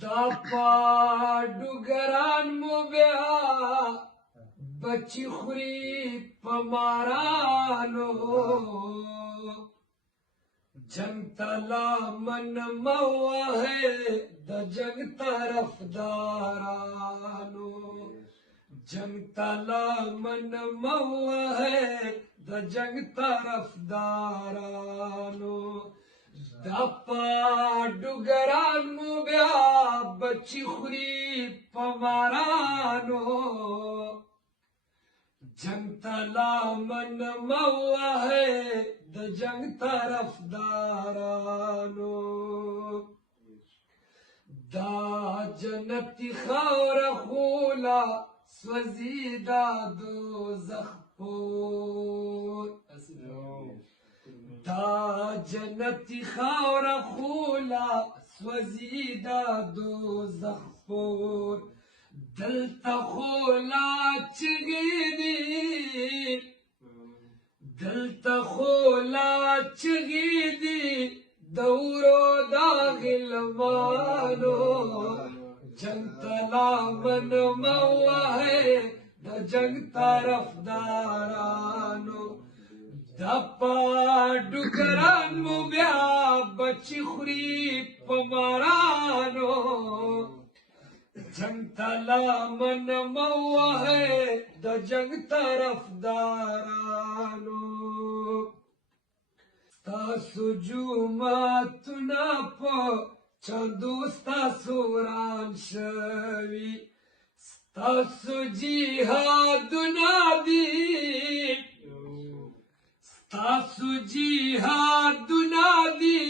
دا پاډوګران مو بیا بچی خوري په مارانو جنگ تلا من موه د جنگ طرفدارانو جنگ تلا من موه د جنگ طرفدارانو دا پاډوګران مو بیا بچی خوري په مارانو جنگ تلا من موه د جنگ طرفدارانو دا جنتی خاور خولا سوزی دا دوزخ پور دا جنتی خاور خولا سوزی دا دوزخ پور دلتا خولا چگی دی دلتا خولا چگی دی دورو دا غلمانو جنگ تلا من موه دا جنگ طرفدارانو دا پاډوګران مو بیا بچی خوري په مارانو جنگ تلا من موه د جنگ طرفدارانو ستاسو جوماتونه په چندو ستاسو وران شوي ستاسو جهادونه دي ستاسو جهادونه دي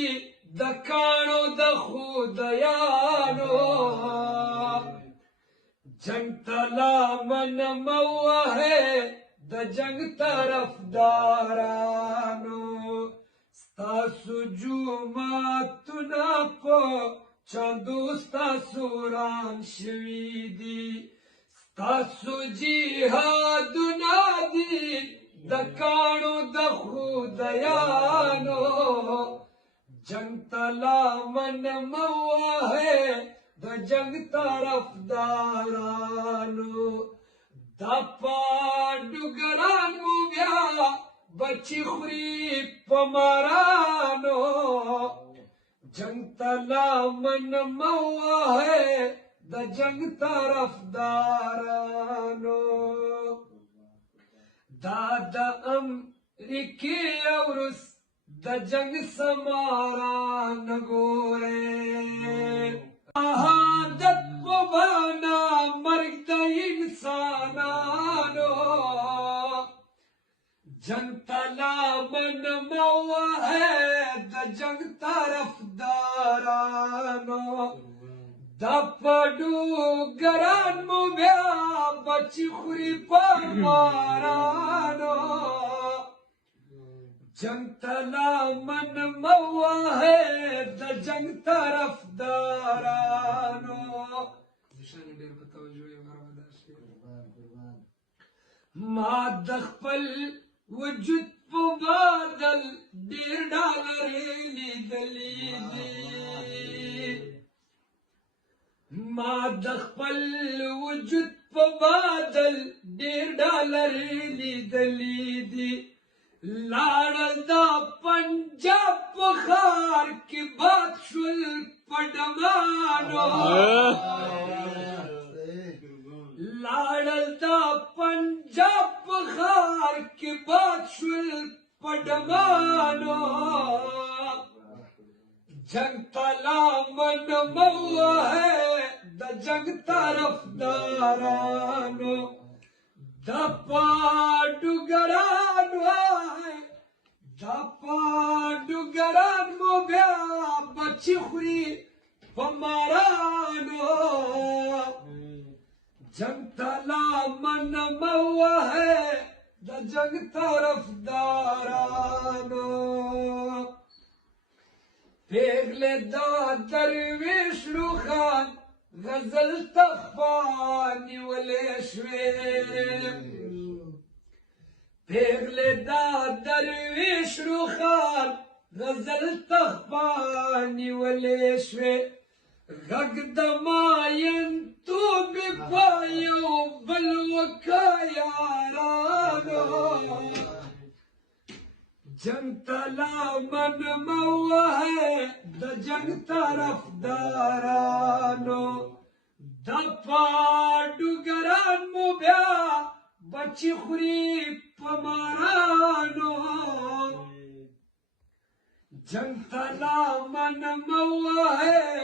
د کاڼو د خدایانو جنگ تلا من موه د جنگ طرفدارانو ستاسو جوماتونه په چندو ستاسو وران شوي دي ستاسو جهادونه دي د کاڼو د خدایانو جنگ تلا من موه د جنگ طرفدارانو دا پاډوګران مو بیا بچی خوري په مارانو جنگ تلا من موه د جنگ طرفدارانو دا د امریکې او روس د جنگ سماران ګوره شهادت په بنا مرګ د انسانانو جنگ تلا من موه د جنگ طرفدارانو دا پاډوګران مو بیا بچی خوري په مارانو جنگ تلا من موه د جنگ طرفدارانو ما د خپل وجود په بدل ډیر ډالرې لیدلې دي ما د خپل وجود په بدل ډیر ډالرې لیدلې دي لاړل دا پنجاب په ښار کې باد شول په ډمانو لاړل دا پنجاب په ښار کې باد شول په ډمانو جنگ تلا من موه د جنگ طرفدارانو دا پاډوګران دا پاډوګران مو بیا بچی خوري په مارانو جنگ تلا من موه د جنگ طرفدارانو پیغله دا درویش روخان غزل تخفانی ولی شوی پیغله دا درویش روخان غزل تخفانی ولی شوی غږ د ماین توبې په یو بل وکه یارانو جنگ ته لامن مه وهئ د جنگ طرفدارانو دا پاډوګران مو بیا بچي خوري په مارانو جنگ ته لامن مه وهئ